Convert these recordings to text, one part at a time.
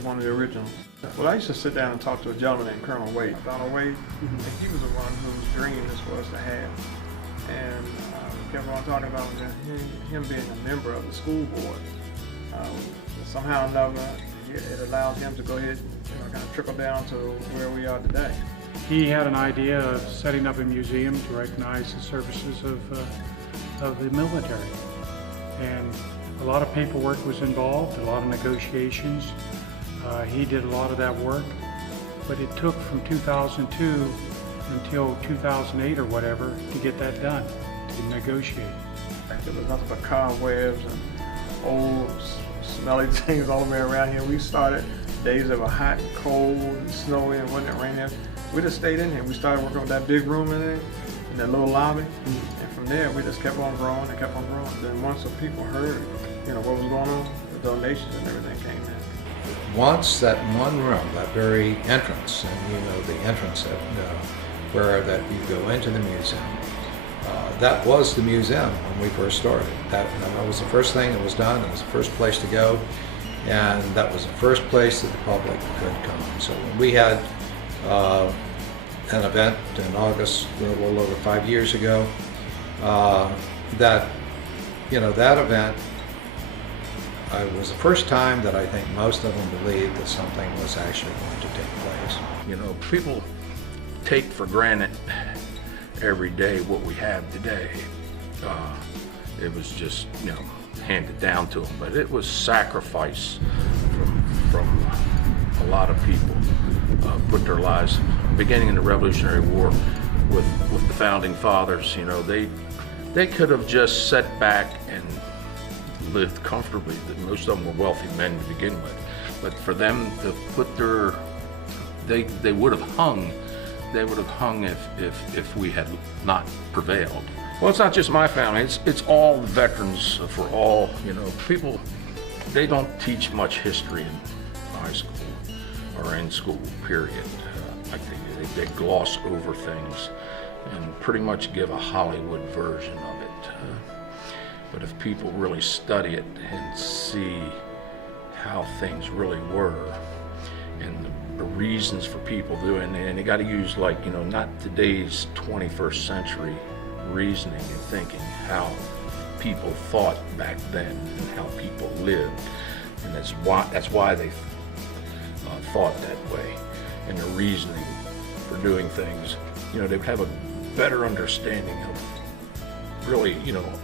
was one of the originals. Well, I used to sit down and talk to a gentleman named Colonel Wade. Donald Wade, and he was the one whose dream this was to have. And we kept on talking about him being a member of the school board. Somehow or another, it allowed him to go ahead and kind of trickle down to where we are today. He had an idea of setting up a museum to recognize the services of the military. And a lot of paperwork was involved, a lot of negotiations. He did a lot of that work, but it took from 2002 until 2008 or whatever to get that done, to negotiate. There was nothing but cobwebs and old smelly things all the way around here. We started days that were hot and cold and snowy and when it rained. We just stayed in here. We started working with that big room in there, in that little lobby, and from there we just kept on growing and kept on growing. Then once the people heard, what was going on, the donations and everything came in. Once that one room, that very entrance, and the entrance where that you go into the museum, that was the museum when we first started. That was the first thing that was done. It was the first place to go, and that was the first place that the public could come. So when we had an event in August, a little over 5 years ago, that event was the first time that I think most of them believed that something was actually going to take place. People take for granted every day what we have today. It was just, handed down to them, but it was sacrifice from a lot of people. Put their lives, beginning in the Revolutionary War with the founding fathers, they could have just sat back and lived comfortably. Most of them were wealthy men to begin with, but for them to put they would have hung. They would have hung if we had not prevailed. Well, it's not just my family. It's all the veterans for all. People. They don't teach much history in high school or in school. Period. They gloss over things and pretty much give a Hollywood version of it. But if people really study it and see how things really were and the reasons for people doing it, and you got to use not today's 21st century reasoning and thinking, how people thought back then and how people lived, and that's why they thought that way, and the reasoning for doing things. They would have a better understanding of really,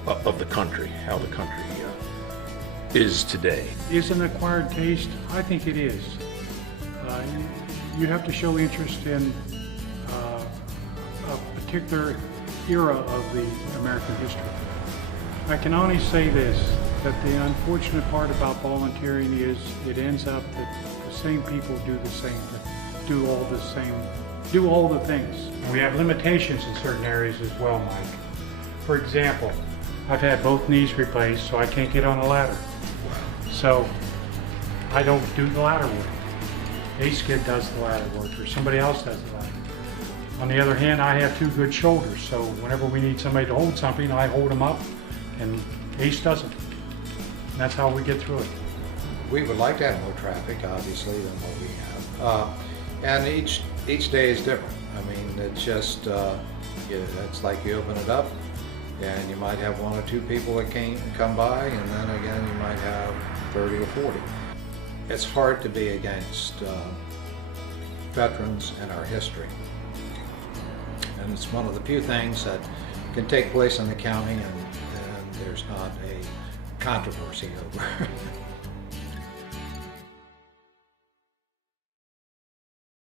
of the country, how the country is today. Is an acquired taste? I think it is. You have to show interest in a particular era of the American history. I can only say this, that the unfortunate part about volunteering is it ends up that the same people do all the things. We have limitations in certain areas as well, Mike. For example, I've had both knees replaced, so I can't get on a ladder. So I don't do the ladder work. Ace Kid does the ladder work, or somebody else does the ladder. On the other hand, I have two good shoulders, so whenever we need somebody to hold something, I hold them up, and Ace doesn't. And that's how we get through it. We would like to have more traffic, obviously, than what we have. And each day is different. It's just, it's like you open it up, and you might have 1 or 2 people that come by, and then again you might have 30 or 40. It's hard to be against veterans and our history. And it's one of the few things that can take place in the county and there's not a controversy over.